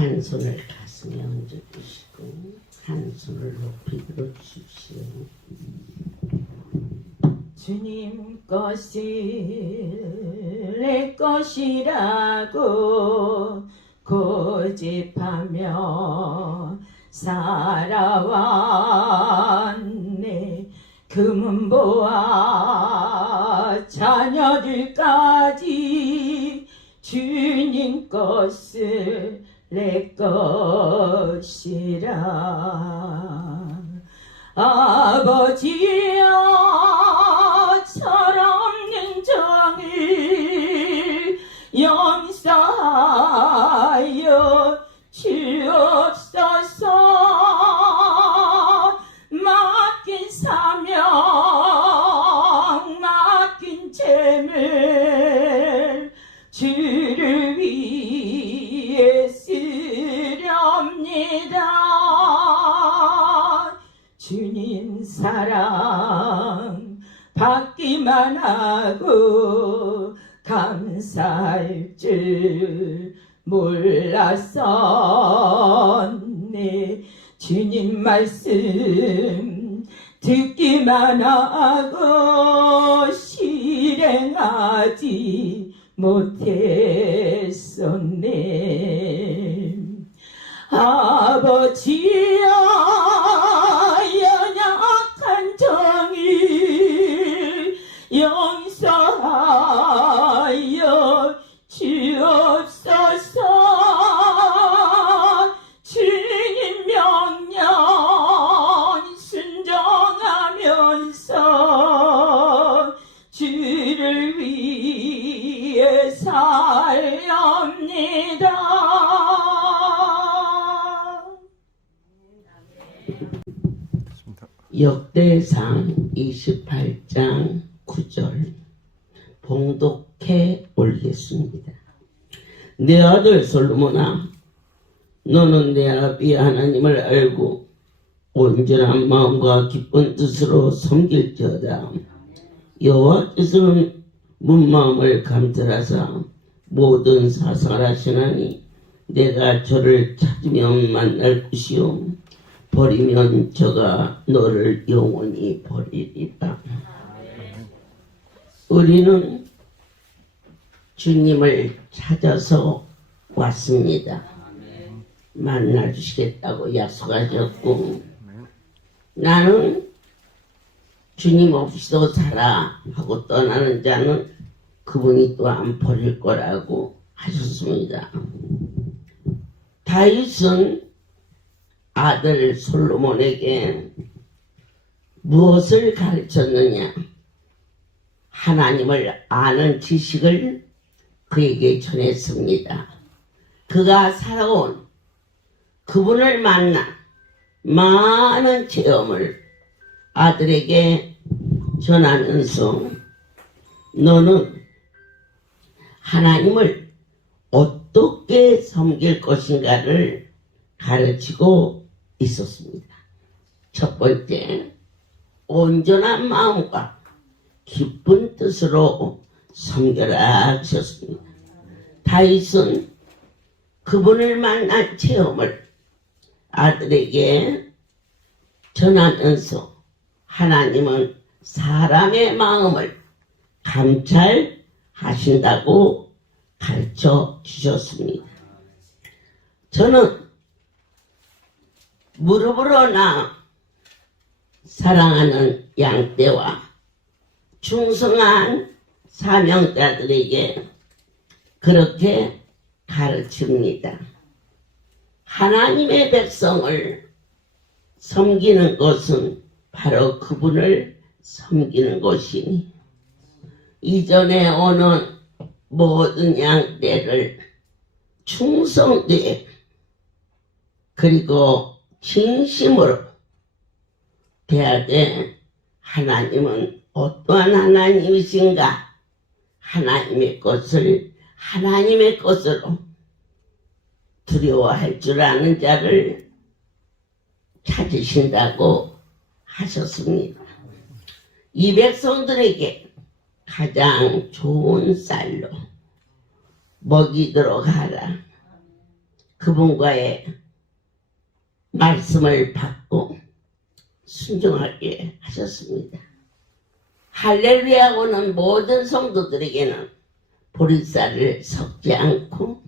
한 손을 가슴에 얹어주시고 한 손을 높이 들어주십시오. 주님 것이 내 것이라고 고집하며 살아왔네. 금은보화 자녀들까지 주님 것을 내 것이라. 아버지여 철없는 정을 용서하여 주옵소서. 맡긴 사명 맡긴 재물 주를 위해 쓰렵니다. 주님 사랑 받기만 하고 감사할 줄 몰랐었네. 주님 말씀 듣기만 하고 실행하지 못했었네. 아버지여 연약한 정을 용서하여 주옵소서. 주님 명령 순종하면서 주를 위해 살렵니다. 역대상 28장 9절 봉독해 올렸습니다. 내 아들 솔로몬아, 너는 내 아비 하나님을 알고 온전한 마음과 기쁜 뜻으로 섬길지어다. 여호와께서는 문마음을 감찰하사 모든 사상을 하시나니 내가 저를 찾으면 만날 것이요 버리면 저가 너를 영원히 버리리라. 우리는 주님을 찾아서 왔습니다. 만나주시겠다고 약속하셨고, 나는 주님 없이도 살아 하고 떠나는 자는 그분이 또 안 버릴 거라고 하셨습니다. 다윗은 아들 솔로몬에게 무엇을 가르쳤느냐? 하나님을 아는 지식을 그에게 전했습니다. 그가 살아온 그분을 만나 많은 체험을 아들에게 전하면서 너는 하나님을 어떻게 섬길 것인가를 가르치고 있었습니다. 첫 번째, 온전한 마음과 기쁜 뜻으로 섬겨라 하셨습니다. 다윗은 그분을 만난 체험을 아들에게 전하면서 하나님은 사람의 마음을 감찰하신다고 가르쳐 주셨습니다. 저는 무릎으로 나 사랑하는 양떼와 충성한 사명자들에게 그렇게 가르칩니다. 하나님의 백성을 섬기는 것은 바로 그분을 섬기는 것이니 이전에 오는 모든 양떼를 충성되게 그리고 진심으로 대하되 하나님은 어떠한 하나님이신가? 하나님의 것을 하나님의 것으로 두려워할 줄 아는 자를 찾으신다고 하셨습니다. 이 백성들에게 가장 좋은 쌀로 먹이도록 하라. 그분과의 말씀을 받고 순종하게 하셨습니다. 할렐루야고는 모든 성도들에게는 보리쌀을 섞지 않고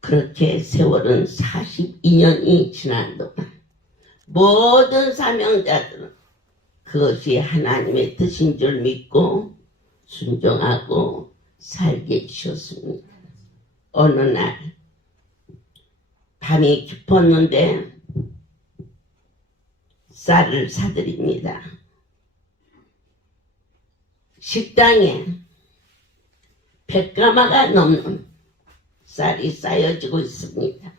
그렇게 세월은 42년이 지난 동안 모든 사명자들은 그것이 하나님의 뜻인 줄 믿고 순종하고 살게 주셨습니다. 어느 날 밤이 깊었는데 쌀을 사드립니다. 식당에 100가마가 넘는 쌀이 쌓여지고 있습니다.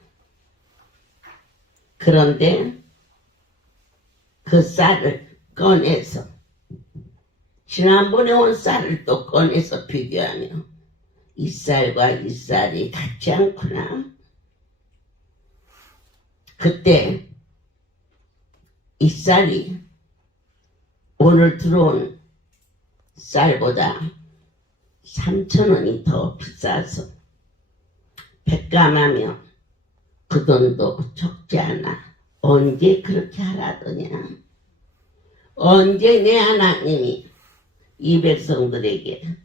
그런데 그 쌀을 꺼내서 지난번에 온 쌀을 또 꺼내서 비교하며 이 쌀과 이 쌀이 같지 않구나. 그때 이 쌀이 오늘 들어온 쌀보다 3,000원이 더 비싸서 100가마면 그 돈도 적지 않아. 언제 그렇게 하라더냐. 언제 내 하나님이 이 백성들에게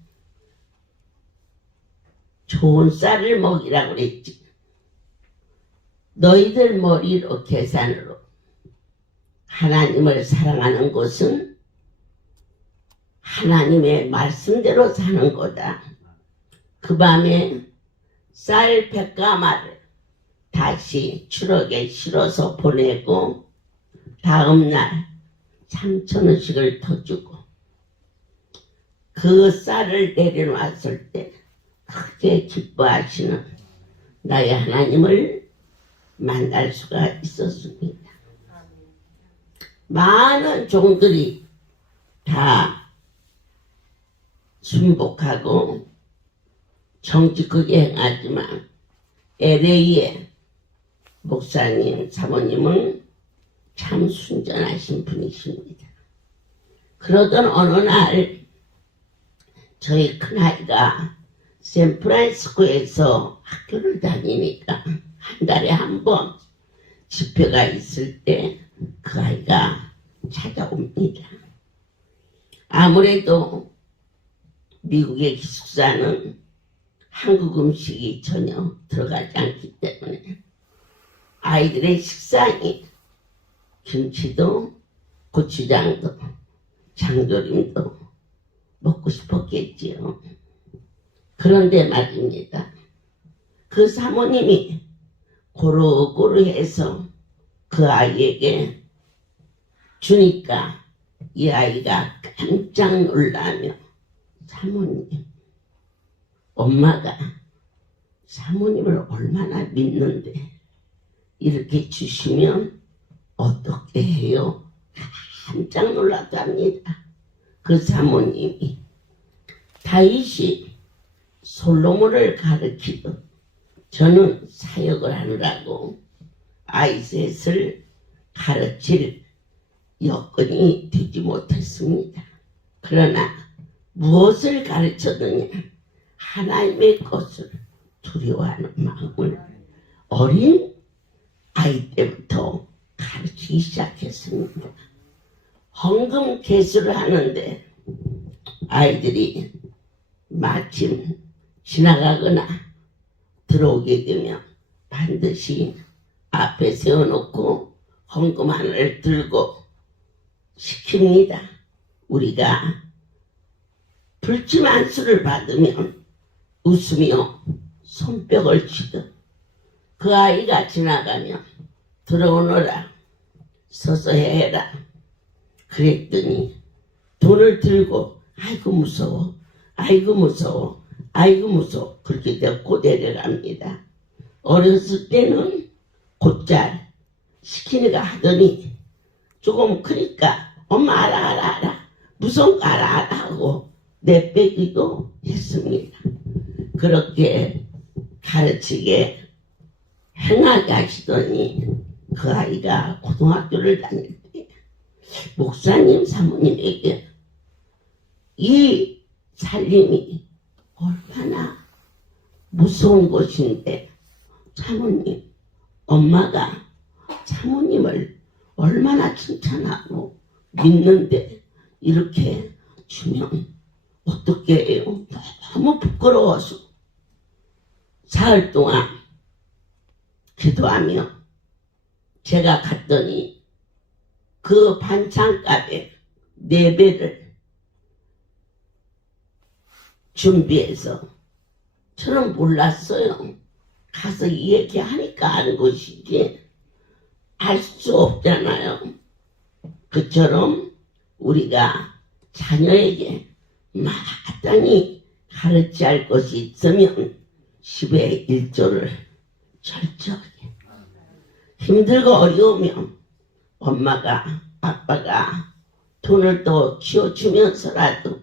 좋은 쌀을 먹이라고 그랬지. 너희들 머리로 계산으로 하나님을 사랑하는 것은 하나님의 말씀대로 사는 거다. 그 밤에 쌀 100가마를 다시 추럭에 실어서 보내고 다음날 3,000원씩을 더 주고 그 쌀을 내려놨을 때 크게 기뻐하시는 나의 하나님을 만날 수가 있었습니다. 많은 종들이 다 순복하고 정직하게 행하지만 LA의 목사님, 사모님은 참 순전하신 분이십니다. 그러던 어느 날 저희 큰아이가 샌프란시스코에서 학교를 다니니까 한 달에 한 번 집회가 있을 때 그 아이가 찾아옵니다. 아무래도 미국의 기숙사는 한국 음식이 전혀 들어가지 않기 때문에 아이들의 식상이 김치도 고추장도 장조림도 먹고 싶었겠지요. 그런데 말입니다. 그 사모님이 고루고루해서 그 아이에게 주니까 이 아이가 깜짝 놀라며 사모님, 엄마가 사모님을 얼마나 믿는데 이렇게 주시면 어떻게 해요? 깜짝 놀랐답니다. 그 사모님이 다윗이 솔로몬을 가르치듯 저는 사역을 하느라고 아이 셋을 가르칠 여건이 되지 못했습니다. 그러나 무엇을 가르쳤느냐? 하나님의 것을 두려워하는 마음을 어린 아이 때부터 가르치기 시작했습니다. 헌금 개수를 하는데 아이들이 마침 지나가거나 들어오게 되면 반드시 앞에 세워놓고 헌금 하나를 들고 시킵니다. 우리가 불침한 수를 받으면 웃으며 손뼉을 치듯 그 아이가 지나가면 들어오너라, 서서 해라. 그랬더니 돈을 들고 아이고 무서워, 아이고 무서워, 아이고 무서워 그렇게 데리고 내려갑니다. 어렸을 때는 곧잘 시키니까 하더니 조금 크니까 엄마 알아 무서운 거 알아 하고 내빼기도 했습니다. 그렇게 가르치게 행하게 하시더니 그 아이가 고등학교를 다닐 때 목사님 사모님에게 이 살림이 얼마나 무서운 것인데 사모님, 엄마가 사모님을 얼마나 칭찬하고 믿는데 이렇게 주면 어떻게 해요? 너무 부끄러워서 사흘 동안 기도하며 제가 갔더니 그 반찬값에 4배를 준비해서 저는 몰랐어요. 가서 이 얘기하니까 아는 것이지 알 수 없잖아요. 그처럼 우리가 자녀에게 마땅히 가르쳐야 할 것이 있으면 10의 1조를 철저하게 힘들고 어려우면 엄마가 아빠가 돈을 더 쥐어주면서라도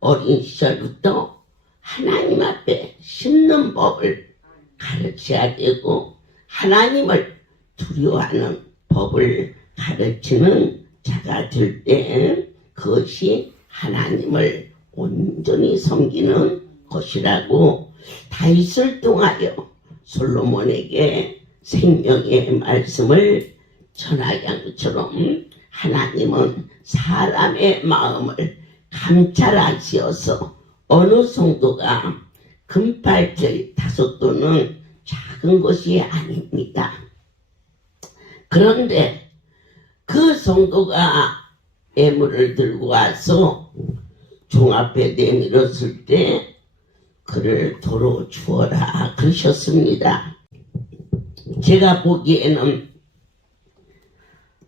어린 시절부터 하나님 앞에 심는 법을 가르쳐야 되고 하나님을 두려워하는 법을 가르치는 자가 될 때 그것이 하나님을 온전히 섬기는 것이라고 다윗을 통하여 솔로몬에게 생명의 말씀을 전하양처럼 하나님은 사람의 마음을 감찰하시어서 어느 성도가 금팔절 5돈은 작은 것이 아닙니다. 그런데 그 성도가 애물을 들고 와서 종 앞에 내밀었을 때 그를 도로 주어라 그러셨습니다. 제가 보기에는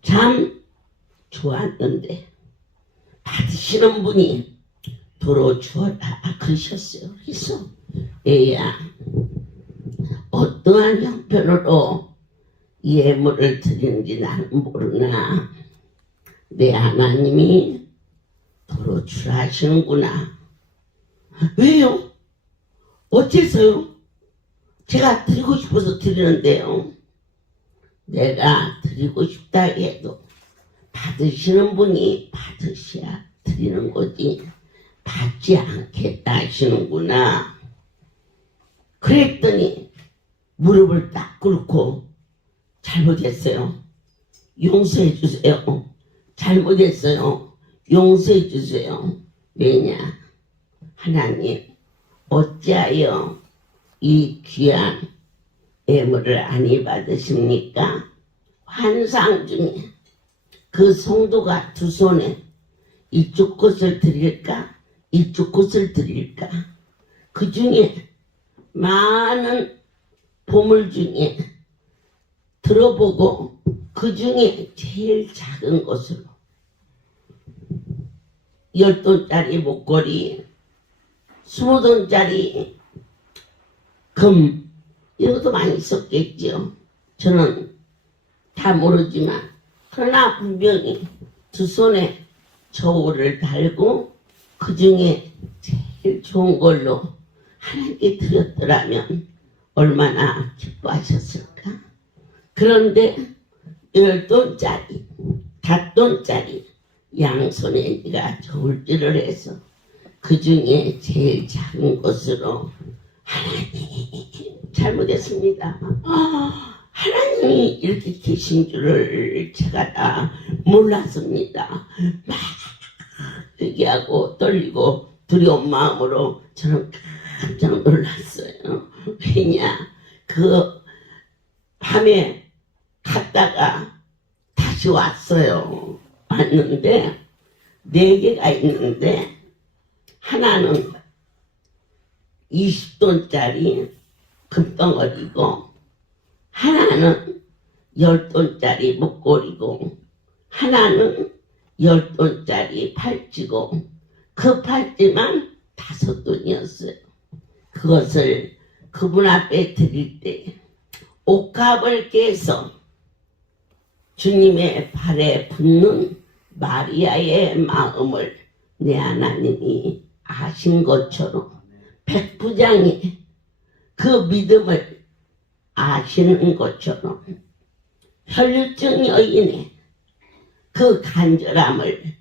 참 좋았는데 받으시는 분이 도로 주어라 그러셨어요. 그래서 애야 어떠한 형편으로 이 예물을 드리는지 나는 모르나 내 하나님이 도로 주라 하시는구나. 왜요? 어째서요? 제가 드리고 싶어서 드리는데요. 내가 드리고 싶다 해도 받으시는 분이 받으셔야 드리는 거지 받지 않겠다 하시는구나. 그랬더니 무릎을 딱 꿇고 잘못했어요. 용서해 주세요. 잘못했어요. 용서해 주세요. 왜냐? 하나님 어찌하여 이 귀한 예물을 안이 받으십니까? 환상 중에 그 성도가 두 손에 이쪽 것을 드릴까? 이쪽 것을 드릴까? 그 중에 많은 보물 중에 들어보고 그 중에 제일 작은 것으로 10돈짜리 목걸이 20돈짜리 금 이것도 많이 있었겠죠. 저는 다 모르지만 그러나 분명히 두 손에 저울을 달고 그 중에 제일 좋은 걸로 하나님께 드렸더라면 얼마나 기뻐하셨을까. 그런데 10돈짜리 5돈짜리 양손에 네가 저울질을 해서 그 중에 제일 작은 것으로 하나님 잘못했습니다. 하나님이 이렇게 계신 줄을 제가 다 몰랐습니다. 막 얘기하고 떨리고 두려운 마음으로 저는 깜짝 놀랐어요. 왜냐 그 밤에 갔다가 다시 왔어요. 왔는데 4개가 있는데 하나는 20돈짜리 금덩어리고 하나는 10돈짜리 목걸이고 하나는 10돈짜리 팔찌고 그 팔찌만 5돈이었어요. 그것을 그분 앞에 드릴 때 옥합을 깨서 주님의 발에 붙는 마리아의 마음을 내 하나님이 아신 것처럼 백부장이 그 믿음을 아시는 것처럼 혈증 여인의 그 간절함을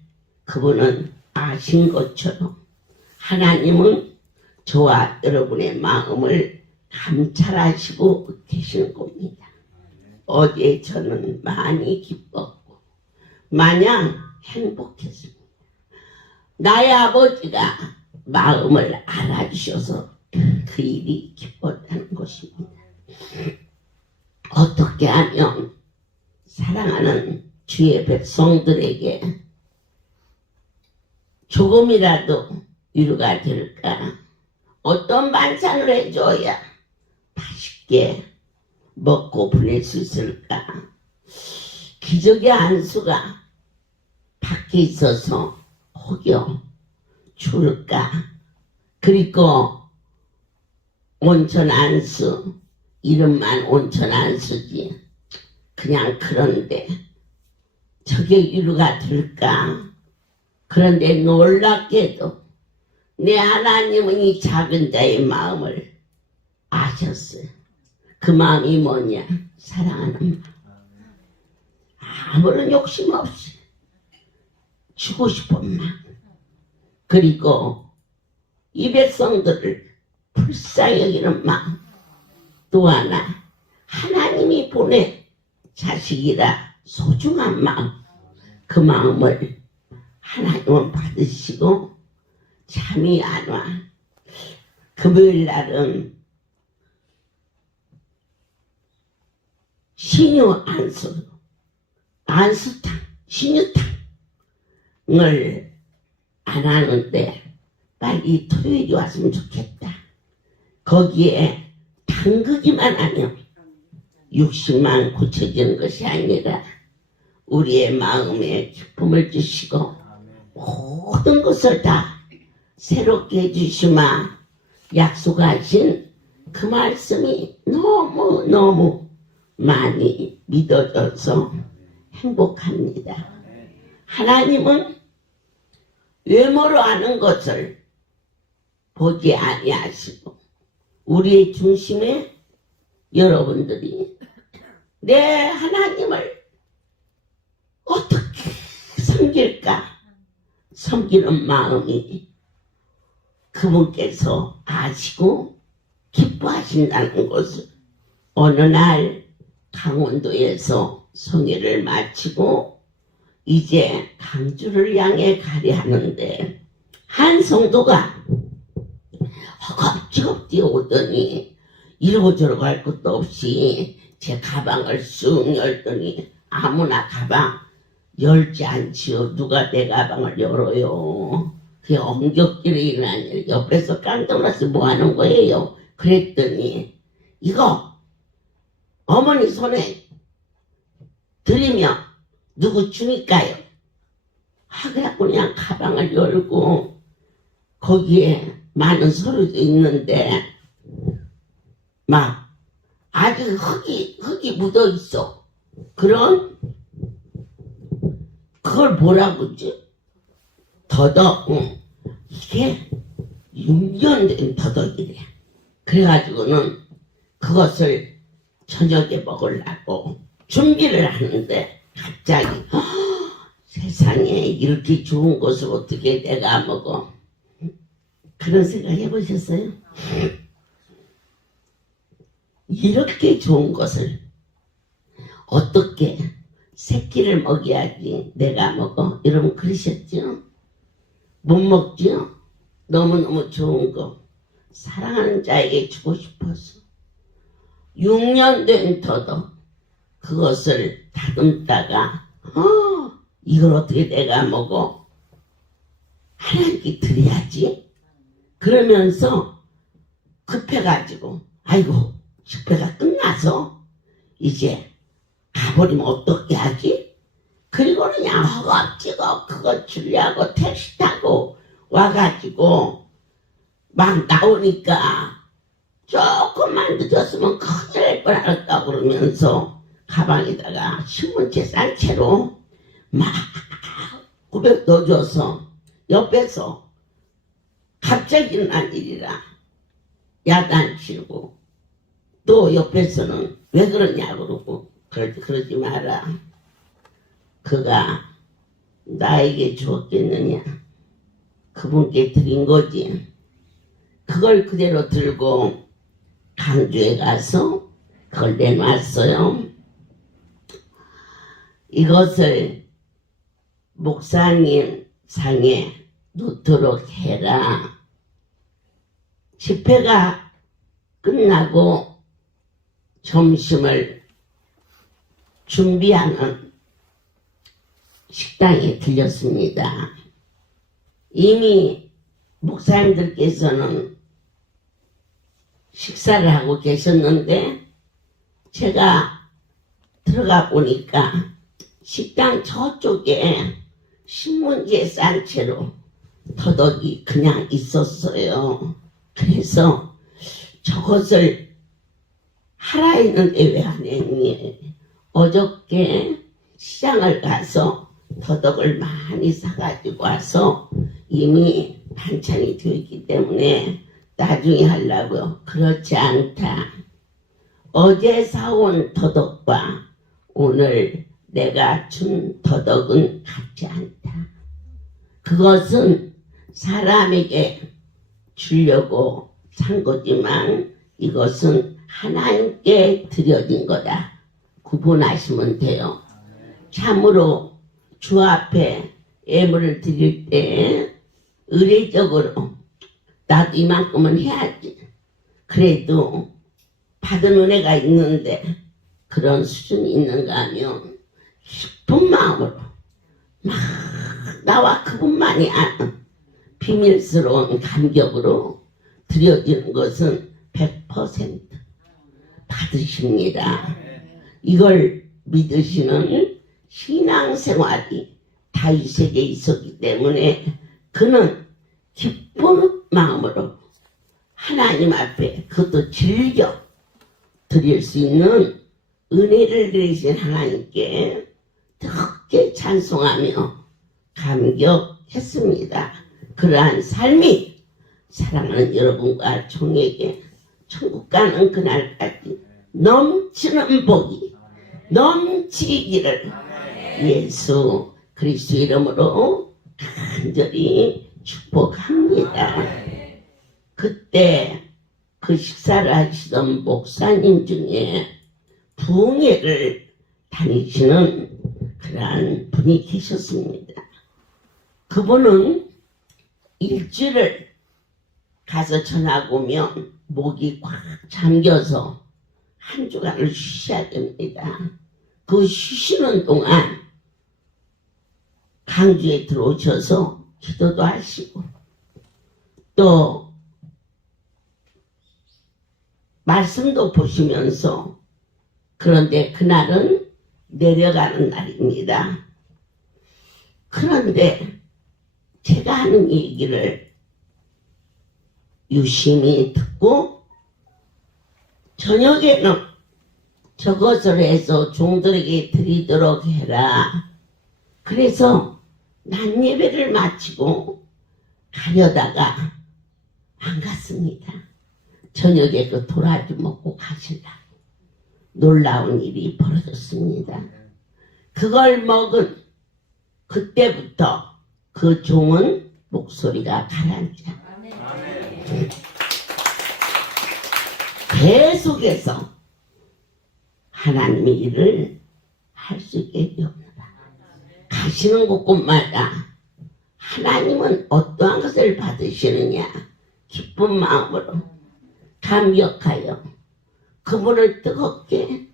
그분은 아신 것처럼 하나님은 저와 여러분의 마음을 감찰하시고 계시는 겁니다. 어제 저는 많이 기뻤고 마냥 행복했습니다. 나의 아버지가 마음을 알아주셔서 그 일이 기뻤다는 것입니다. 어떻게 하면 사랑하는 주의 백성들에게 조금이라도 위로가 될까? 어떤 반찬을 해줘야 맛있게 먹고 보낼 수 있을까? 기적의 안수가 밖에 있어서 혹여 줄까? 그리고 온천 안수, 이름만 온천 안수지 그냥 그런데 저게 위로가 될까? 그런데 놀랍게도 내 하나님은 이 작은 자의 마음을 아셨어요. 그 마음이 뭐냐? 사랑하는 마음. 아무런 욕심 없이 주고 싶은 마음. 그리고 이 백성들을 불쌍히 여기는 마음. 또 하나 하나님이 보낸 자식이라 소중한 마음. 그 마음을 하나님은 받으시고 잠이 안 와. 금요일 날은 신유 안수탕, 신유탕을 안 하는데 빨리 토요일이 왔으면 좋겠다. 거기에 담그기만 하면 60만 고쳐지는 것이 아니라 우리의 마음에 기쁨을 주시고 모든 것을 다 새롭게 해주시마 약속하신 그 말씀이 너무너무 많이 믿어져서 행복합니다. 하나님은 외모로 하는 것을 보지 아니하시고 우리의 중심에 여러분들이 내 하나님을 어떻게 섬길까? 섬기는 마음이 그분께서 아시고 기뻐하신다는 것을 어느 날 강원도에서 성회를 마치고 이제 강주를 향해 가려 하는데 한 성도가 허겁지겁 뛰어오더니 이러고 저러고 할 것도 없이 제 가방을 쑥 열더니 아무나 가방 열지 않지요. 누가 내 가방을 열어요. 그게 엉겹길에 일어나니 옆에서 깜짝 놀라서 뭐 하는 거예요? 그랬더니 이거 어머니 손에 드리면 누구 주니까요. 그래갖고 그냥 가방을 열고 거기에 많은 서류도 있는데 막 아주 흙이 묻어 있어. 그런 그걸 뭐라고 그러지? 더덕. 이게 6년 된 더덕이래. 그래가지고는 그것을 저녁에 먹으려고 준비를 하는데 갑자기 세상에 이렇게 좋은 것을 어떻게 내가 먹어? 그런 생각 해보셨어요? 이렇게 좋은 것을 어떻게 새끼를 먹여야지 내가 먹어? 여러분 그러셨죠? 못 먹죠? 너무너무 좋은 거 사랑하는 자에게 주고 싶어서 6년 된 더덕 그것을 다듬다가 이걸 어떻게 내가 먹어? 하나님께 드려야지. 그러면서 급해가지고 아이고 집회가 끝나서 이제 가버리면 어떻게 하지? 그리고 그냥 허겁지겁 그거 주려고 택시 타고 와가지고 막 나오니까 조금만 늦었으면 큰일 날 뻔했다고 그러면서 가방에다가 신문지 싼 채로 막 900 넣어줘서 옆에서 갑자기 일어난 일이라 야단치고 또 옆에서는 왜 그러냐 그러고 그러지 마라. 그가 나에게 주었겠느냐. 그분께 드린 거지. 그걸 그대로 들고 강주에 가서 그걸 내놨어요. 이것을 목사님 상에 놓도록 해라. 집회가 끝나고 점심을 준비하는 식당에 들렸습니다. 이미 목사님들께서는 식사를 하고 계셨는데 제가 들어가 보니까 식당 저쪽에 신문지에 싼 채로 더덕이 그냥 있었어요. 그래서 저것을 하라 했는데 왜 안 했니? 어저께 시장을 가서 더덕을 많이 사가지고 와서 이미 반찬이 되어 있기 때문에 나중에 하려고요. 그렇지 않다. 어제 사온 더덕과 오늘 내가 준 더덕은 같지 않다. 그것은 사람에게 주려고 산 거지만 이것은 하나님께 드려진 거다. 구분하시면 돼요. 참으로 주 앞에 예물을 드릴 때 의례적으로 나도 이만큼은 해야지. 그래도 받은 은혜가 있는데 그런 수준이 있는가 하면 깊은 마음으로 막 나와 그분만이 아는 비밀스러운 감격으로 드려지는 것은 100% 받으십니다. 이걸 믿으시는 신앙생활이 다윗에게 있었기 때문에 그는 기쁜 마음으로 하나님 앞에 그것도 즐겨 드릴 수 있는 은혜를 내리신 하나님께 뜨겁게 찬송하며 감격했습니다. 그러한 삶이 사랑하는 여러분과 종에게 천국 가는 그날까지 넘치는 복이 넘치기를 예수 그리스도 이름으로 간절히 축복합니다. 그때 그 식사를 하시던 목사님 중에 부흥회를 다니시는 그러한 분이 계셨습니다. 그분은 일주일을 가서 전하고 오면 목이 꽉 잠겨서 한 주간을 쉬셔야 됩니다. 그 쉬시는 동안 강주에 들어오셔서 기도도 하시고 또 말씀도 보시면서 그런데 그날은 내려가는 날입니다. 그런데 제가 하는 얘기를 유심히 듣고 저녁에는 저것을 해서 종들에게 드리도록 해라. 그래서 낮 예배를 마치고 가려다가 안 갔습니다. 저녁에 그 도라지 먹고 가시려고 놀라운 일이 벌어졌습니다. 그걸 먹은 그때부터 그 종은 목소리가 가라앉아 계속해서 하나님의 일을 할 수 있게 되었다. 가시는 곳곳마다 하나님은 어떠한 것을 받으시느냐 기쁜 마음으로 감격하여 그분을 뜨겁게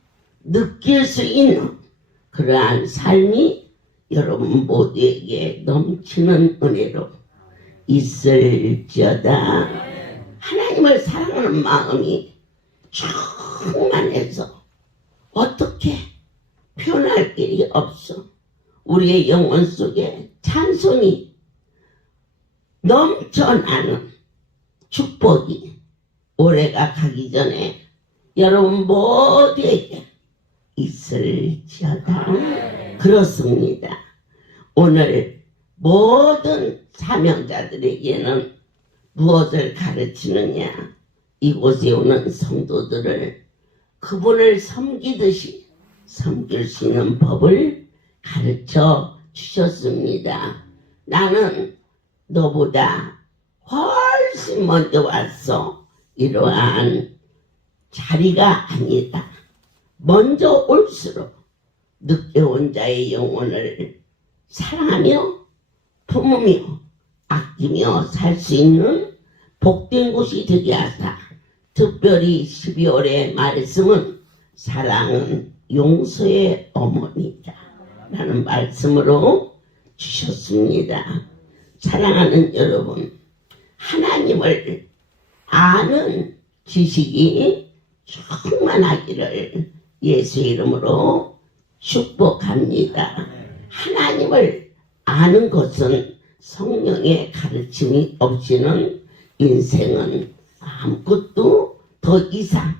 느낄 수 있는 그러한 삶이 여러분 모두에게 넘치는 은혜로 있을지어다. 하나님을 사랑하는 마음이 충만해서 어떻게 표현할 길이 없어. 우리의 영혼 속에 찬송이 넘쳐나는 축복이 올해가 가기 전에 여러분 모두에게 있을지어다. 그렇습니다. 오늘 모든 사명자들에게는 무엇을 가르치느냐? 이곳에 오는 성도들을 그분을 섬기듯이 섬길 수 있는 법을 가르쳐 주셨습니다. 나는 너보다 훨씬 먼저 와서 이러한 자리가 아니다. 먼저 올수록 늦게 온 자의 영혼을 사랑하며 품으며 아끼며 살 수 있는 복된 곳이 되게 하사 특별히 12월의 말씀은 사랑은 용서의 어머니다 라는 말씀으로 주셨습니다. 사랑하는 여러분, 하나님을 아는 지식이 충만하기를 예수의 이름으로 축복합니다. 하나님을 아는 것은 성령의 가르침이 없이는 인생은 아무것도 더 이상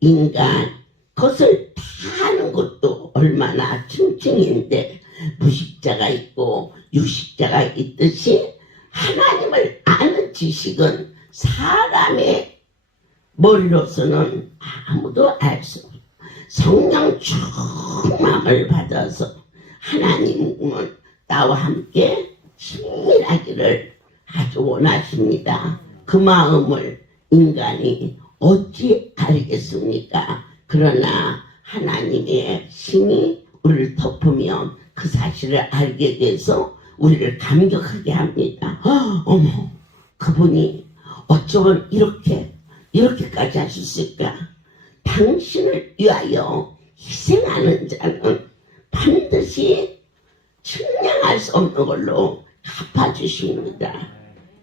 인간 것을 다 아는 것도 얼마나 층층인데 무식자가 있고 유식자가 있듯이 하나님을 아는 지식은 사람의 머리로서는 아무도 알 수 없어요. 성령 충만을 받아서 하나님은 나와 함께 친밀하기를 아주 원하십니다. 그 마음을 인간이 어찌 알겠습니까? 그러나 하나님의 신이 우리를 덮으면 그 사실을 알게 돼서 우리를 감격하게 합니다. 어머, 그분이 어쩌면 이렇게까지 하셨을까? 당신을 위하여 희생하는 자는 반드시 측량할 수 없는 걸로 갚아주십니다.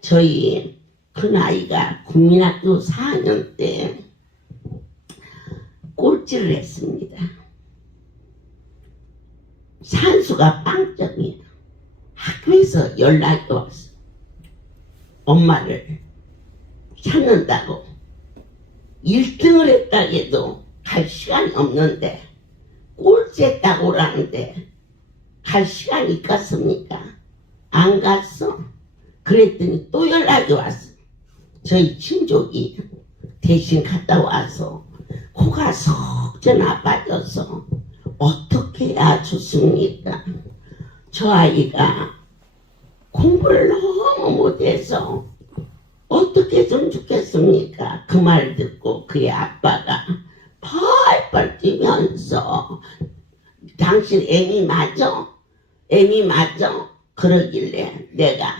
저희 큰아이가 국민학교 4학년 때 꼴찌를 했습니다. 산수가 빵점이에요. 학교에서 연락이 왔어. 엄마를 찾는다고. 1등을 했다 해도 갈 시간이 없는데 꼴찌했다고 그러는데 갈 시간이 있겠습니까? 안 갔어. 그랬더니 또 연락이 왔어. 저희 친족이 대신 갔다 와서 코가 석전 아파져서 어떻게 해야 좋습니까? 저 아이가 공부를 너무 못해서 어떻게 좀 좋겠습니까? 그 말 듣고 그의 아빠가 펄펄 뛰면서 당신 애미 맞아? 애미 맞아? 그러길래 내가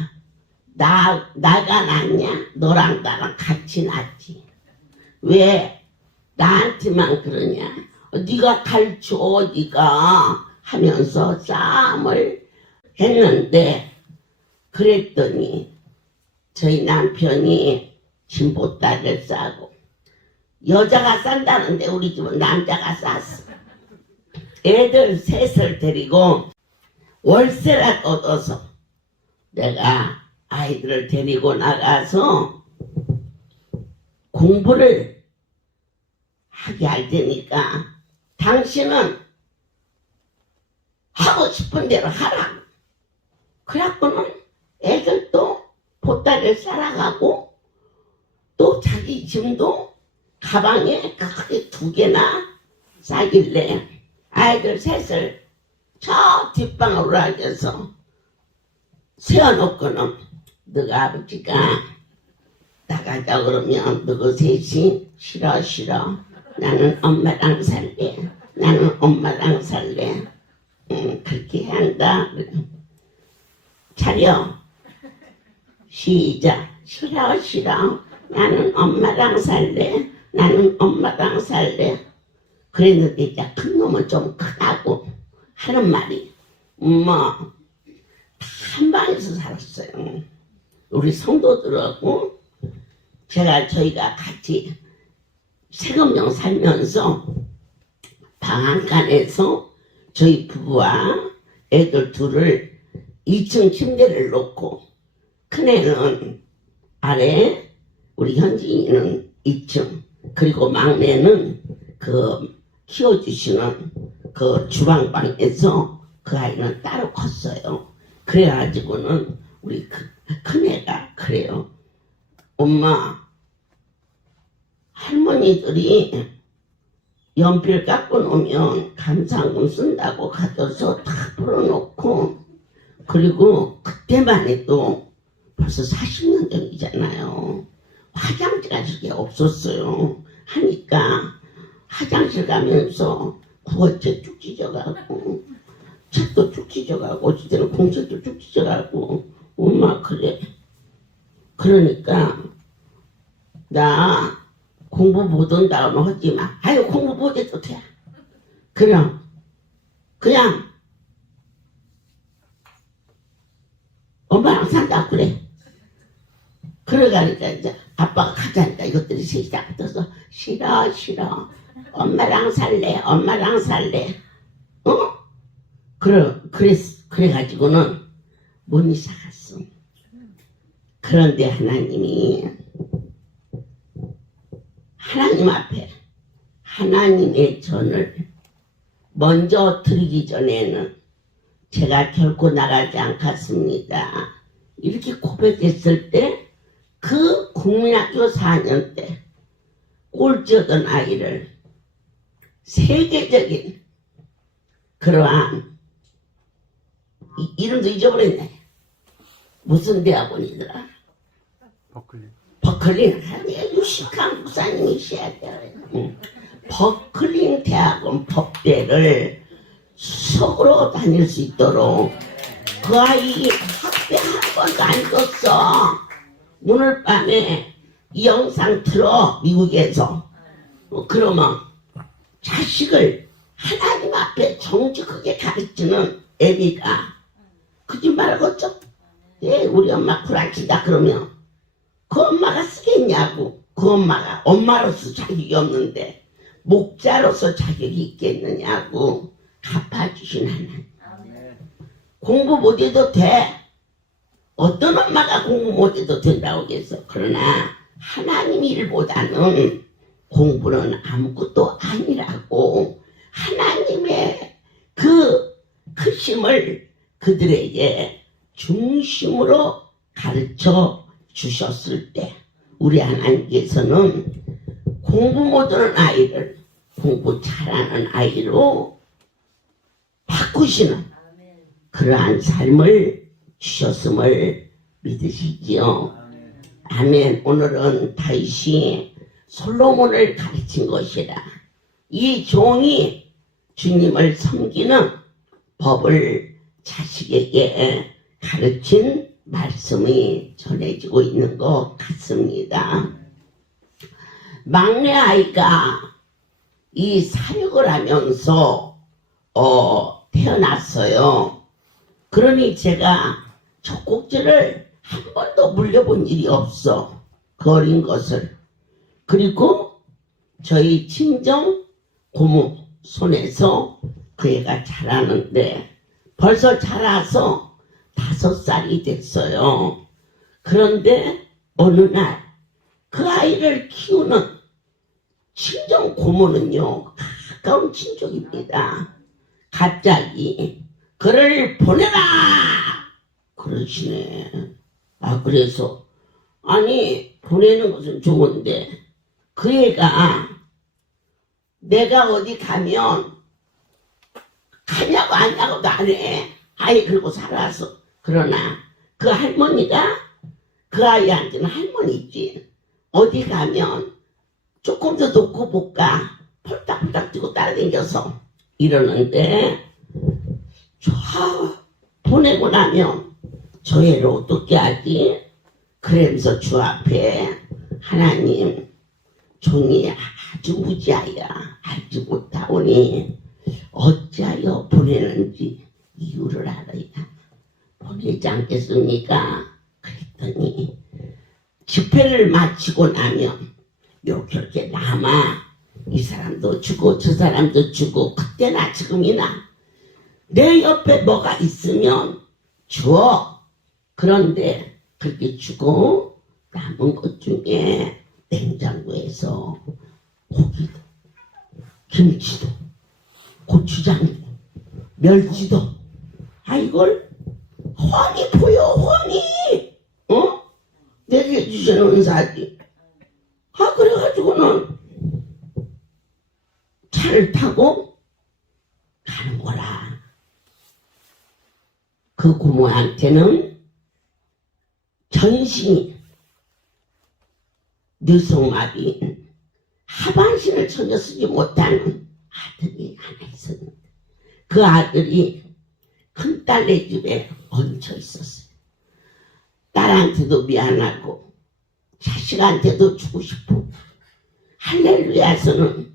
나가 낫냐? 너랑 나랑 같이 낫지. 왜 나한테만 그러냐? 네가 가르쳐 네가 하면서 싸움을 했는데 그랬더니 저희 남편이 진보딸을 싸고 여자가 싼다는데 우리 집은 남자가 쌌어. 애들 셋을 데리고 월세라도 얻어서 내가 아이들을 데리고 나가서 공부를 하게 할 테니까 당신은 하고 싶은 대로 하라. 그래갖고는 애들도 보따리를 싸라가고 또 자기 짐도 가방에 크게 2개나 싸길래 아이들 셋을 저 뒷방으로 가서 세워놓고는 너가 아버지가 나가자 그러면 너가 셋이 싫어 나는 엄마랑 살래. 나는 엄마랑 살래. 그렇게 해야 한다. 차려. 시작. 싫어. 나는 엄마랑 살래. 나는 엄마랑 살래. 그랬는데 이제 큰 놈은 좀 크다고 하는 말이 뭐 한 방에서 살았어요. 우리 성도들하고 저희가 같이 세금령 살면서 방앗간에서 저희 부부와 애들 둘을 2층 침대를 놓고 큰애는 아래, 우리 현진이는 2층, 그리고 막내는 그 키워주시는 그 주방방에서 그 아이는 따로 컸어요. 그래가지고는 우리 큰애가 그래요. 엄마, 할머니들이 연필 깎고 놓으면 감상문 쓴다고 가져서 다 풀어놓고 그리고 그때만 해도 벌써 40년 전이잖아요. 화장지가 저게 없었어요. 하니까 화장실 가면서 구어체 쭉 찢어가고 책도 쭉 찢어가고 어찌되는 공책도 쭉 찢어가고 엄마 그래. 그러니까 나 공부 못한다고는 하지마. 아유 공부 못해도 돼. 그럼 그냥 엄마랑 산다 그래. 그러가니까 이제 아빠가 가자니까 이것들이 셋이 다 붙어서 싫어 엄마랑 살래 어? 그래가지고는 못 이사 갔어. 그런데 하나님 앞에 하나님의 전을 먼저 드리기 전에는 제가 결코 나가지 않겠습니다. 이렇게 고백했을 때 그 국민학교 4년 때 꼴찌였던 아이를 세계적인 그러한 이름도 잊어버렸네. 무슨 대학원이더라? 버클린. 유식한 목사님이셔야 돼요. 버클린 대학원 법대를 수석으로 다닐 수 있도록 그 아이 학대 한 번도 안 줬어. 오늘 밤에 이 영상 틀어 미국에서. 그러면 자식을 하나님 앞에 정직하게 가르치는 애미가 거짓말하겠죠? 예, 우리 엄마 구라친다 그러면 그 엄마가 쓰겠냐고. 그 엄마가 엄마로서 자격이 없는데 목자로서 자격이 있겠느냐고. 갚아주신 하나님. 공부 못해도 돼. 어떤 엄마가 공부 못해도 된다고 하겠어. 그러나 하나님 일보다는 공부는 아무것도 아니라고 하나님의 그 크심을 그들에게 중심으로 가르쳐 주셨을 때 우리 하나님께서는 공부 못하는 아이를 공부 잘하는 아이로 바꾸시는 그러한 삶을 주셨음을 믿으시지요. 아멘. 오늘은 다윗이 솔로몬을 가르친 것이라. 이 종이 주님을 섬기는 법을 자식에게 가르친 말씀이 전해지고 있는 것 같습니다. 막내 아이가 이 사육을 하면서 태어났어요. 그러니 제가 젖꼭지를 한 번도 물려본 일이 없어. 그 어린 것을. 그리고 저희 친정 고모 손에서 그 애가 자라는데 벌써 자라서 5살이 됐어요. 그런데 어느 날 그 아이를 키우는 친정 고모는요, 가까운 친족입니다. 갑자기 그를 보내라 그러시네. 그래서 아니 보내는 것은 좋은데 그 애가 내가 어디 가면 가냐고 안 가고도 안 해. 아이 그러고 살아서. 그러나 그 할머니가 그 아이한테는 할머니지. 어디 가면 조금 더 놓고 볼까 펄딱펄딱 뛰고 따라다녀서 이러는데 보내고 나면 저 애를 어떻게 하지? 그러면서 주 앞에 하나님 종이 아주 무지하여 알지 못하오니 어찌하여 보내는지 이유를 알아야 보내지 않겠습니까? 그랬더니 집회를 마치고 나면 이렇게 남아 이 사람도 주고 저 사람도 주고 그때나 지금이나 내 옆에 뭐가 있으면 줘. 그런데 그렇게 주고 남은 것 중에 냉장고에서 고기도 김치도 고추장도 멸치도 이걸 훤히 보여. 훤히 내게 주신 은사지. 그래가지고는 차를 타고 가는 거라. 그 고모한테는 전신이 뇌성마비인 하반신을 전혀 쓰지 못하는 아들이 하나 있었는데 그 아들이 큰딸네 집에 얹혀 있었어요. 딸한테도 미안하고 자식한테도 주고 싶고 할렐루야서는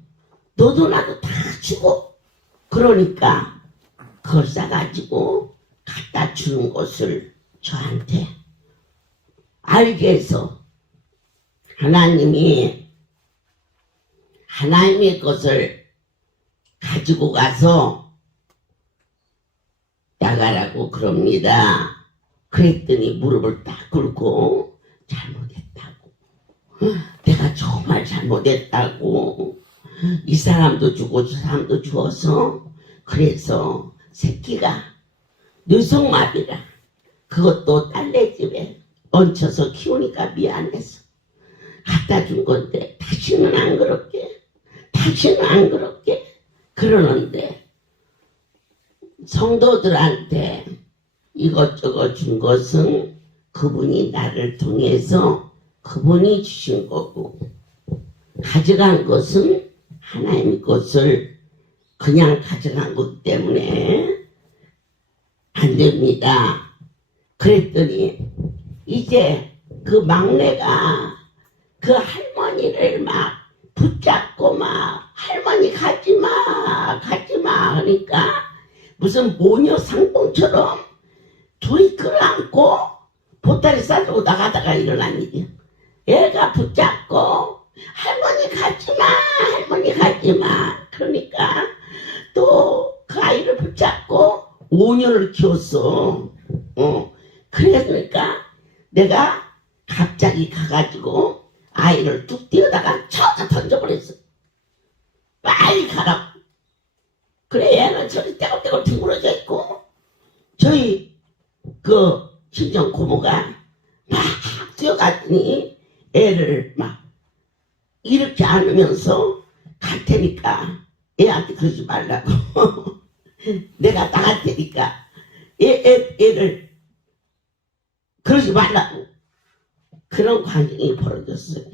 너도 나도 다 주고 그러니까 그걸 싸가지고 갖다 주는 것을 저한테 알게 해서 하나님의 것을 가지고 가서 나가라고 그럽니다. 그랬더니 무릎을 딱 꿇고 잘못했다고. 내가 정말 잘못했다고. 이 사람도 주고 저 사람도 주어서 그래서 새끼가 뇌성마비라 그것도 딸네 집에 얹혀서 키우니까 미안해서 갖다 준 건데 다시는 안 그렇게 그러는데 성도들한테 이것저것 준 것은 그분이 나를 통해서 그분이 주신 거고 가져간 것은 하나님 것을 그냥 가져간 것 때문에 안 됩니다. 그랬더니 이제 그 막내가 그 할머니를 막 붙잡고 막 할머니 가지마 그러니까 무슨 모녀 상봉처럼 둘이 끌어안고 보따리 싸들고 나가다가 일어난 일이야. 애가 붙잡고 할머니 가지마 그러니까 또 그 아이를 붙잡고 5년을 키웠어. 그러니까 내가 갑자기 가가지고 아이를 뚝 띄어다가 쳐서 던져버렸어. 빨리 가라고. 그래 얘는 저리 떼굴떼굴 뒹굴어져 있고 저희 그 친정 고모가 막 뛰어갔더니 애를 막 이렇게 안으면서 갈 테니까 애한테 그러지 말라고. 내가 나갈 테니까 애를 그러지 말라고. 그런 광경이 벌어졌어요.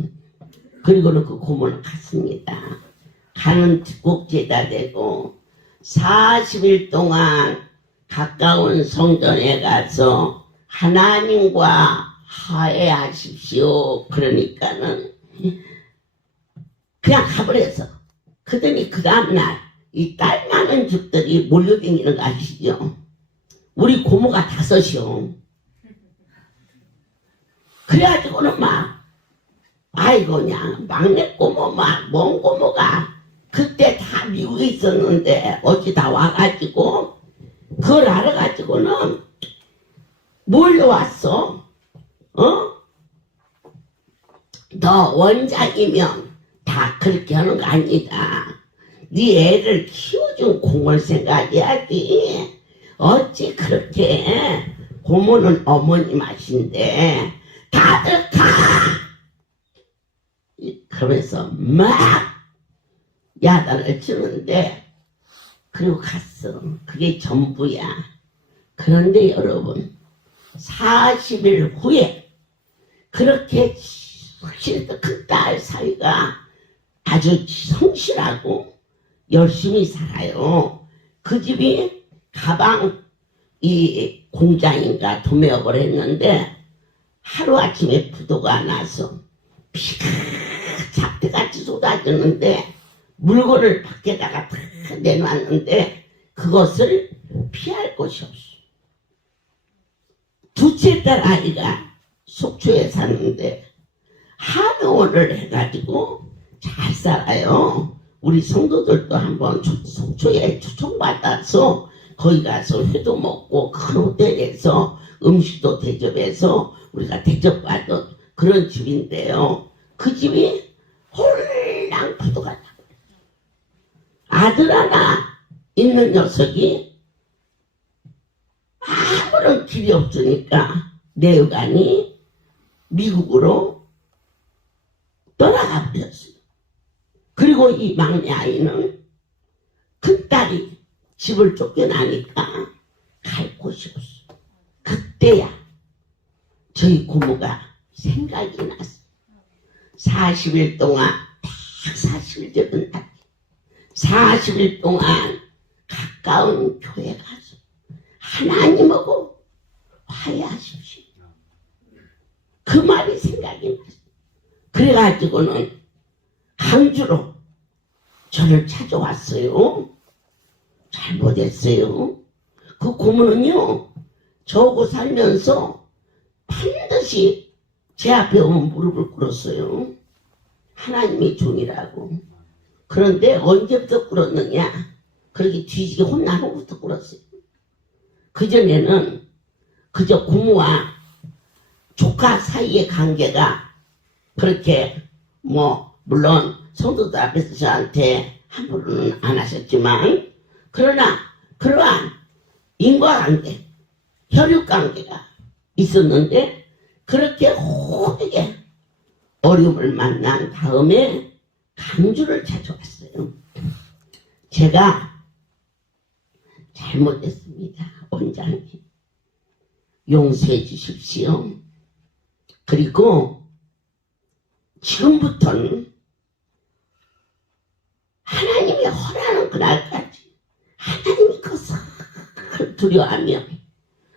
그리고는 그 고모는 갔습니다. 가는 꼭지에다 대고 40일 동안 가까운 성전에 가서 하나님과 화해하십시오. 그러니까는 그냥 가버렸어. 그러더니 그 다음날 이 딸 많은 집들이 몰려다니는 거 아시죠? 우리 고모가 5이요. 그래가지고는 막 아이고 그냥 막내 고모 막 먼 고모가 그때 다 미국에 있었는데 어찌 다 와가지고 그걸 알아가지고는 몰려왔어. 너 원장이면 다 그렇게 하는 거 아니다. 네 애를 키워준 공을 생각해야지. 어찌 그렇게 고모는 어머니 맛인데 다들 가! 그러면서 막 야단을 치는데 그리고 갔어. 그게 전부야. 그런데 여러분 40일 후에 그렇게 확실히 큰 딸 사위가 아주 성실하고 열심히 살아요. 그 집이 가방 이 공장인가 도매업을 했는데 하루아침에 부도가 나서 비가 잡대같이 쏟아지는데 물건을 밖에다가 다 내놨는데 그것을 피할 곳이 없어. 둘째 딸 아이가 속초에 사는데 한의원을 해가지고 잘 살아요. 우리 성도들도 한번 속초에 초청받아서 거기 가서 회도 먹고 큰 호텔에서 음식도 대접해서 우리가 대접받은 그런 집인데요. 그 집이 홀랑 부도가 나. 아들 하나 있는 녀석이 아무런 길이 없으니까 내여간이 미국으로 떠나가 버렸어요. 그리고 이 막내 아이는 큰딸이 집을 쫓겨나니까 갈 곳이 없어. 그때야 저희 고모가 생각이 났어. 40일 동안 다 40일 되던 날 40일 동안 가까운 교회 가서 하나님하고 화해하십시오. 그 말이 생각이 났어요. 그래가지고는 강주로 저를 찾아왔어요. 잘못했어요. 그 고모는요, 저하고 살면서 반드시 제 앞에 오면 무릎을 꿇었어요. 하나님의 종이라고. 그런데 언제부터 꿇었느냐? 그렇게 뒤지게 혼난 후부터 꿇었어요. 그전에는 그저 고모와 조카 사이의 관계가 그렇게 물론 성도들 앞에서 저한테 함부로는 안 하셨지만 그러나 그러한 인과관계, 혈육관계가 있었는데 그렇게 호되게 어려움을 만난 다음에 강주를 찾아왔어요. 제가 잘못했습니다. 원장님. 용서해 주십시오. 그리고 지금부터는 하나님이 허락하는 그날까지 하나님이 그것을 두려워하며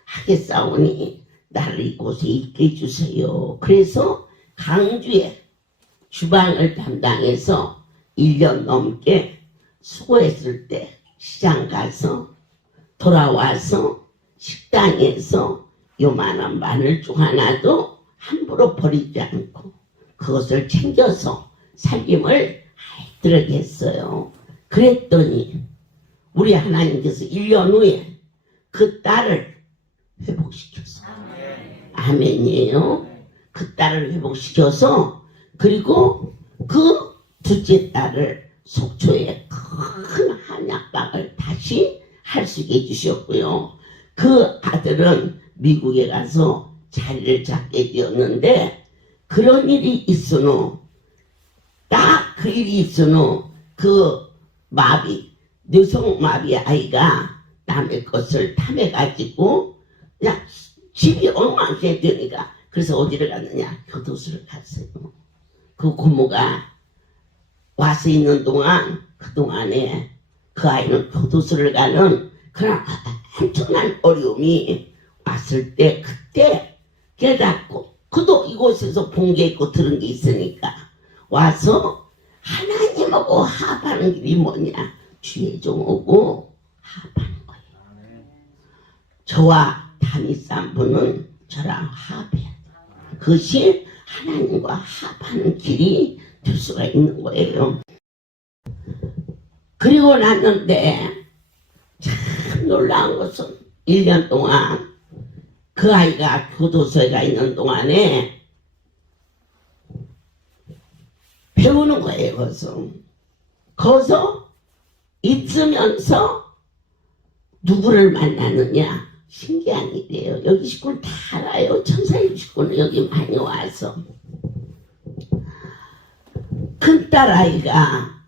하겠사오니 나를 이곳에 있게 해주세요. 그래서 강주에 주방을 담당해서 1년 넘게 수고했을 때 시장 가서 돌아와서 식당에서 요만한 마늘죽 하나도 함부로 버리지 않고 그것을 챙겨서 살림을 알뜰하게 했어요. 그랬더니 우리 하나님께서 1년 후에 그 딸을 회복시켰어요. 아멘이에요. 그 딸을 회복시켜서 그리고 그 둘째 딸을 속초에 큰 한약방을 다시 할 수 있게 해주셨고요. 그 아들은 미국에 가서 자리를 잡게 되었는데 그런 일이 있은 후 딱 그 일이 있은 후 그 마비 뇌성 마비 아이가 남의 것을 탐해가지고 그냥 집이 엉망이 되니까 그래서 어디를 갔느냐 교도소를 갔어요. 그 고모가 와서 있는 동안 그동안에 그 아이는 교도소를 가는 그런 엄청난 어려움이 왔을 때 그때 깨닫고 그도 이곳에서 본 게 있고 들은 게 있으니까 와서 하나님하고 합하는 길이 뭐냐 주의 종하고 합하는 거예요. 저와 담임산 분은 저랑 합해야 돼요. 그것이 하나님과 합하는 길이 될 수가 있는 거예요. 그리고 났는데 참 놀라운 것은 1년 동안 그 아이가 교도소에 가 있는 동안에 배우는 거예요. 거기서 있으면서 누구를 만나느냐 신기한 일이에요. 여기 식구는 다 알아요. 천사의 식구는 여기 많이 와서 큰딸 아이가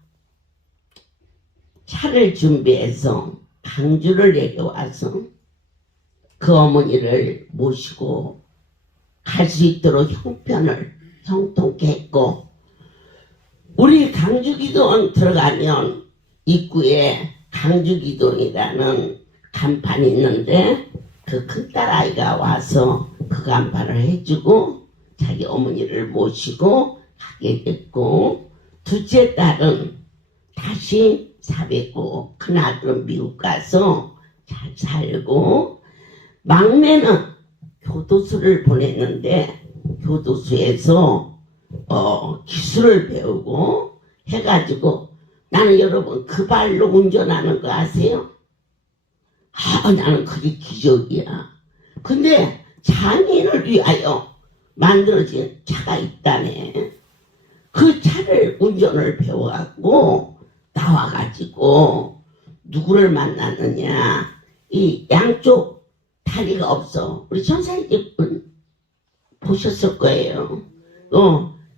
차를 준비해서 강주를 내려와서 그 어머니를 모시고 갈 수 있도록 형편을 형통케 했고 우리 강주기도원 들어가면 입구에 강주기도원이라는 간판이 있는데 그 큰딸 아이가 와서 그 간판을 해주고 자기 어머니를 모시고 가게 됐고 둘째 딸은 다시 사뵙고 큰아들은 미국 가서 잘 살고 막내는 교도소를 보냈는데 교도소에서 기술을 배우고 해가지고 나는 여러분 그 발로 운전하는 거 아세요? 나는 그게 기적이야. 근데 장애인을 위하여 만들어진 차가 있다네. 그 차를 운전을 배워갖고 나와가지고 누구를 만났느냐 이 양쪽 다리가 없어. 우리 천사님 보셨을 거예요.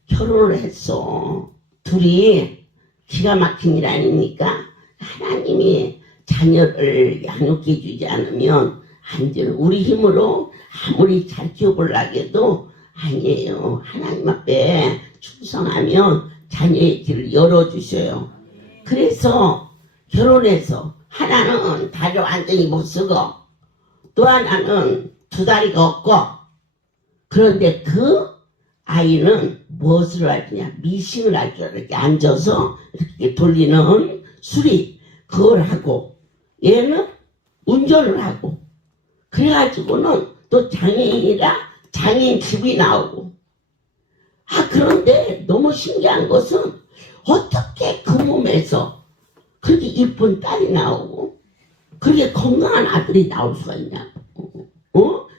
결혼을 했어. 둘이 기가 막힌 일 아닙니까? 하나님이 자녀를 양육해 주지 않으면 안 돼요. 우리 힘으로 아무리 잘 키워보려고 해도 아니에요. 하나님 앞에 충성하면 자녀의 길을 열어주셔요. 그래서 결혼해서 하나는 다리 완전히 못 쓰고 또 하나는 두 다리가 없고 그런데 그 아이는 무엇을 할 거냐 미싱을 할 줄 알아. 이렇게 앉아서 이렇게 돌리는 수리 그걸 하고 얘는 운전을 하고 그래가지고는 또 장애인이라 장애인 집이 나오고 그런데 너무 신기한 것은 어떻게 그 몸에서 그렇게 이쁜 딸이 나오고 그렇게 건강한 아들이 나올 수가 있냐고.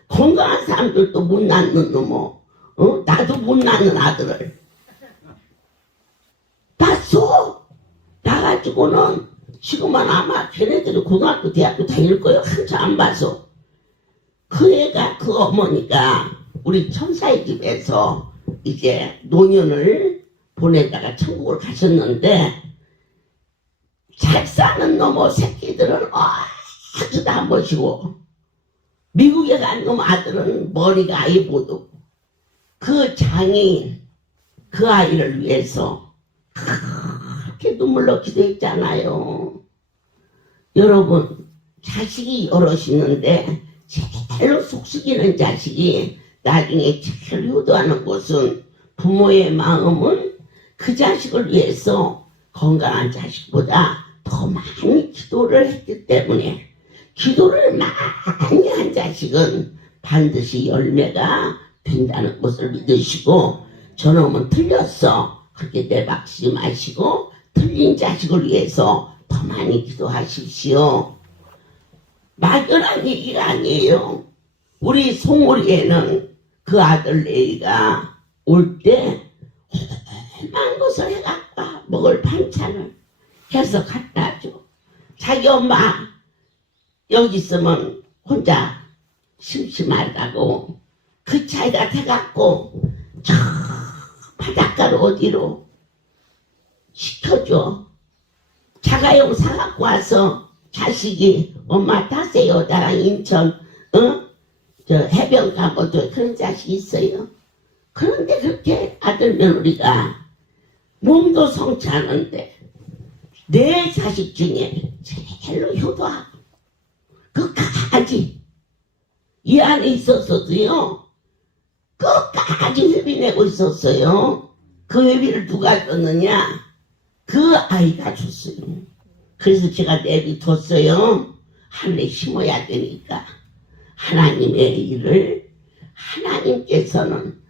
건강한 사람들도 못 낳는 놈 나도 못 낳는 아들을 낳았어. 나가지고는 지금은 아마 걔네들이 고등학교 대학교 다닐 거예요. 한참 안 봐서. 그 애가 그 어머니가 우리 천사의 집에서 이제 노년을 보내다가 천국을 가셨는데 잘 사는 놈의 새끼들은 아주 다 멋이고 미국에 간 놈 아들은 머리가 아예 못 오고 그 장애인 그 아이를 위해서 그렇게 눈물로 기도했잖아요. 여러분 자식이 여럿 있는데 제일로 속썩이는 자식이 나중에 제일 효도하는 것은 부모의 마음은 그 자식을 위해서 건강한 자식보다 더 많이 기도를 했기 때문에 기도를 많이 한 자식은 반드시 열매가 된다는 것을 믿으시고 저놈은 틀렸어 그렇게 내박치지 마시고 틀린 자식을 위해서 더 많이 기도하십시오. 막연한 얘기가 아니에요. 우리 송우리에는 그 아들 레이가 올 때 험한 것을 해갖고 먹을 반찬을 해서 갖다 줘. 자기 엄마 여기 있으면 혼자 심심하다고 그 차에다 대갖고 저 바닷가로 어디로 시켜줘. 자가용 사갖고 와서 자식이 엄마 타세요. 나랑 인천 저 해변가 뭐도 그런 자식이 있어요. 그런데 그렇게 아들 며느리가 몸도 성치 않은데 내 자식 중에 제일로 효도하고 끝까지 이 안에 있었어도요 끝까지 회비 내고 있었어요. 그 회비를 누가 줬느냐 그 아이가 줬어요. 그래서 제가 내비뒀어요. 하늘에 심어야 되니까 하나님의 일을 하나님께서는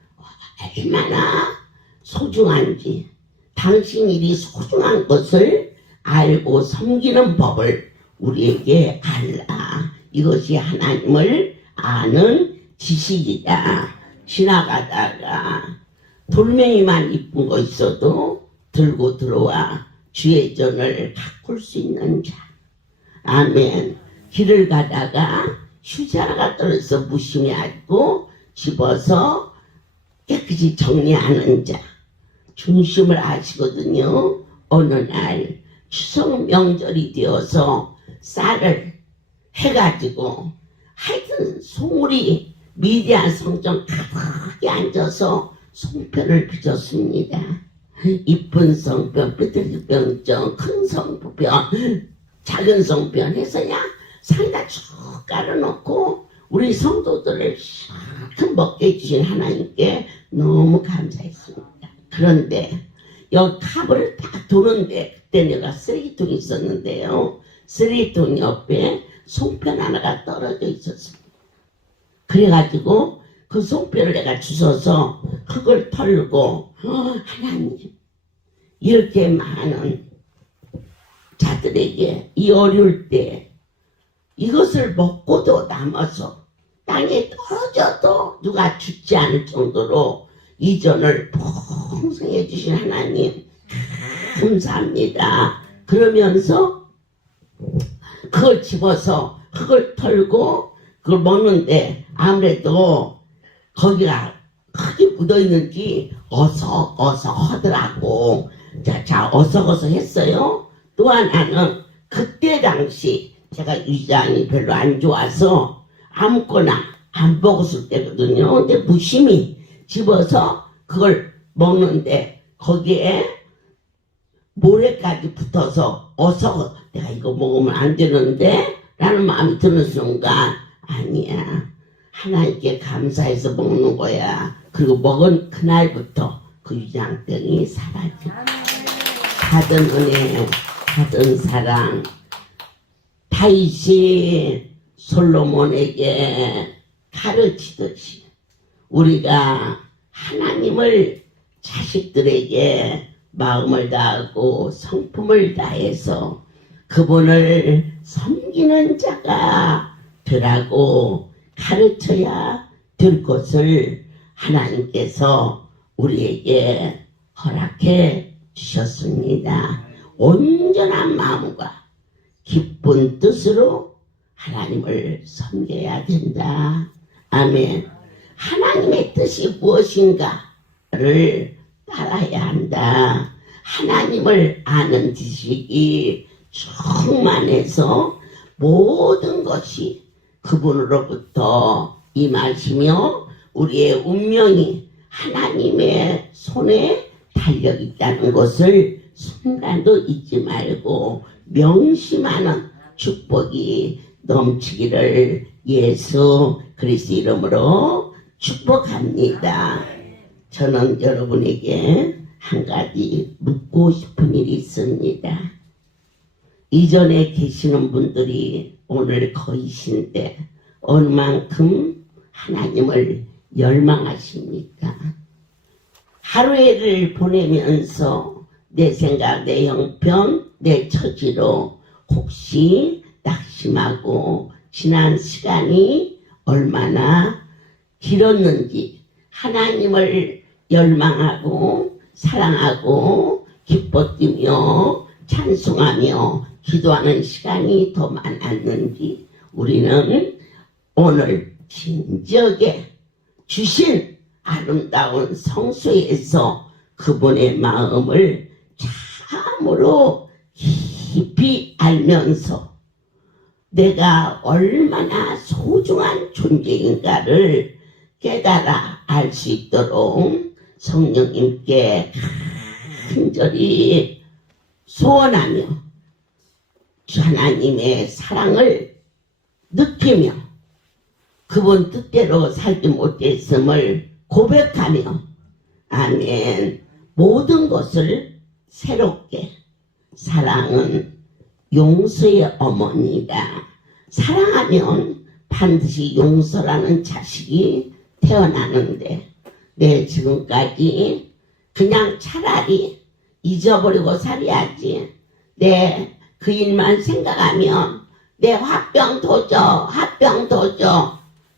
얼마나 소중한지 당신 일이 소중한 것을 알고 섬기는 법을 우리에게 알라. 이것이 하나님을 아는 지식이다. 지나가다가 돌멩이만 이쁜 거 있어도 들고 들어와 주의 전을 가꿀 수 있는 자. 아멘. 길을 가다가 휴지 하나가 떨어져서 무심히 앓고 집어서 깨끗이 정리하는 자. 중심을 아시거든요. 어느 날 추석 명절이 되어서 쌀을 해가지고 하여튼 송우리 미디안 성전 가득히 앉아서 송편을 빚었습니다. 이쁜 성편, 삐뚤병정, 큰 성편, 작은 성편 해서야 상에다 쭉 깔아놓고 우리 성도들을 참 먹게 해주신 하나님께 너무 감사했습니다. 그런데 여기 탑을 딱 도는데 그때 내가 쓰레기통이 있었는데요. 쓰레기통 옆에 송편 하나가 떨어져 있었습니다. 그래가지고 그 송편을 내가 주워서 그걸 털고 하나님 이렇게 많은 자들에게 이 어려울 때 이것을 먹고도 남아서 땅에 떨어져도 누가 죽지 않을 정도로 이전을 풍성해 주신 하나님 감사합니다. 그러면서 그걸 집어서 그걸 털고 그걸 먹는데 아무래도 거기가 크게 묻어있는지 어석어석하더라고. 자 어석어석했어요. 또 하나는 그때 당시 제가 위장이 별로 안 좋아서 아무거나 안 먹었을 때거든요. 근데 무심히 집어서 그걸 먹는데 거기에 모래까지 붙어서 어서 내가 이거 먹으면 안 되는데 라는 마음이 드는 순간 아니야. 하나님께 감사해서 먹는 거야. 그리고 먹은 그날부터 그 유장병이 사라져. 받은 은혜, 받은 사랑. 다윗이 솔로몬에게 가르치듯이 우리가 하나님을 자식들에게 마음을 다하고 성품을 다해서 그분을 섬기는 자가 되라고 가르쳐야 될 것을 하나님께서 우리에게 허락해 주셨습니다. 온전한 마음과 기쁜 뜻으로 하나님을 섬겨야 된다. 아멘. 하나님의 뜻이 무엇인가를 따라야 한다. 하나님을 아는 지식이 충만해서 모든 것이 그분으로부터 임하시며 우리의 운명이 하나님의 손에 달려있다는 것을 순간도 잊지 말고 명심하는 축복이 넘치기를 예수 그리스도 이름으로 축복합니다. 저는 여러분에게 한 가지 묻고 싶은 일이 있습니다. 이전에 계시는 분들이 오늘 거이신데 어느 만큼 하나님을 열망하십니까? 하루에를 보내면서 내 생각, 내 형편, 내 처지로 혹시 낙심하고 지난 시간이 얼마나 길었는지 하나님을 열망하고 사랑하고 기뻐뛰며 찬송하며 기도하는 시간이 더 많았는지 우리는 오늘 진지하게 주신 아름다운 성소에서 그분의 마음을 참으로 깊이 알면서 내가 얼마나 소중한 존재인가를 깨달아 알 수 있도록 성령님께 간절히 소원하며 하나님의 사랑을 느끼며 그분 뜻대로 살지 못했음을 고백하며 아멘. 모든 것을 새롭게 사랑은 용서의 어머니다. 사랑하면 반드시 용서라는 자식이 태어나는데 내 지금까지 그냥 차라리 잊어버리고 살아야지. 내 그 일만 생각하면 내 화병 도저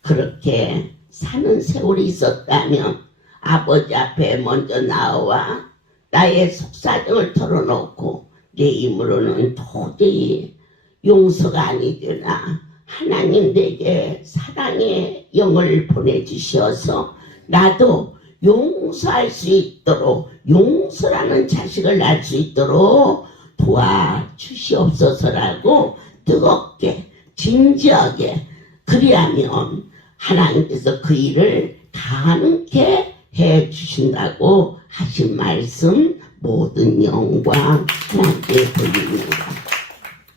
그렇게 사는 세월이 있었다면 아버지 앞에 먼저 나와 나의 속사정을 털어놓고 내 힘으로는 도저히 용서가 아니되나 하나님 내게 사랑의 영을 보내주셔서 나도 용서할 수 있도록 용서라는 자식을 낳을 수 있도록 도와주시옵소서라고 뜨겁게 진지하게 그리하면 하나님께서 그 일을 가능케 해 주신다고 하신 말씀 모든 영광 하나님께 드립니다.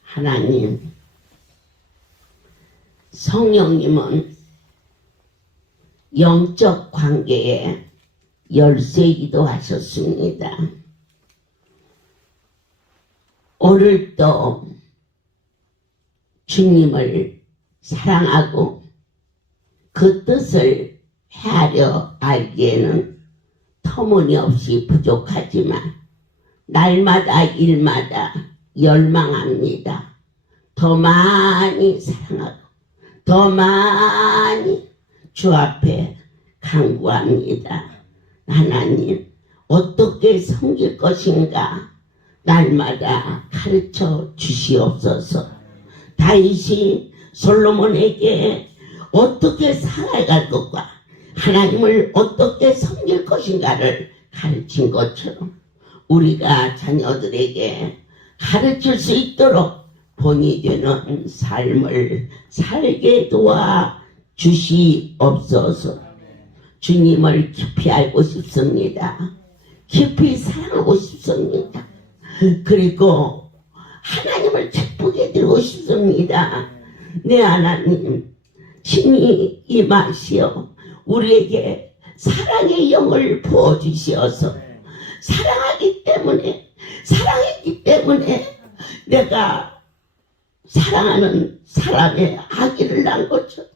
하나님 성령님은 영적 관계에 열쇠이기도 하셨습니다. 오늘도 주님을 사랑하고 그 뜻을 헤아려 알기에는 터무니없이 부족하지만 날마다 일마다 열망합니다. 더 많이 사랑하고 더 많이 주 앞에 간구합니다. 하나님 어떻게 섬길 것인가 날마다 가르쳐 주시옵소서. 다윗이 솔로몬에게 어떻게 살아갈 것과 하나님을 어떻게 섬길 것인가를 가르친 것처럼 우리가 자녀들에게 가르칠 수 있도록 본이 되는 삶을 살게 도와 주시옵소서. 주님을 깊이 알고 싶습니다. 깊이 사랑하고 싶습니다. 그리고 하나님을 기쁘게 드리고 싶습니다. 내 하나님, 힘이 임하시어 우리에게 사랑의 영을 부어주시어서 사랑했기 때문에 내가 사랑하는 사람의 아기를 낳은 것처럼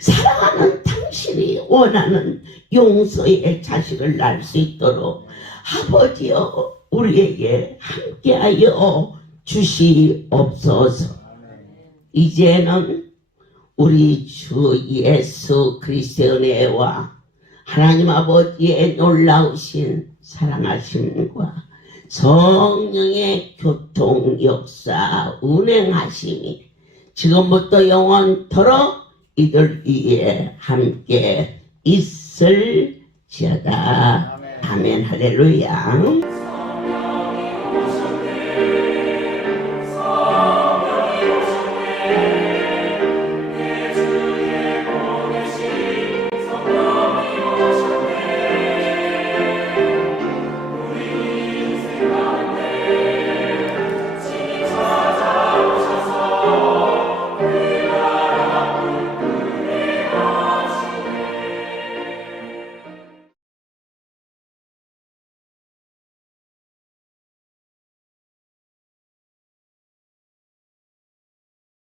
사랑하는 당신이 원하는 용서의 자식을 낳을 수 있도록 아버지여 우리에게 함께하여 주시옵소서. 이제는 우리 주 예수 그리스도의 은혜와 하나님 아버지의 놀라우신 사랑하심과 성령의 교통 역사 운행하심이 지금부터 영원토록 이들 위에 함께 있을지어다. 아멘 할렐루야.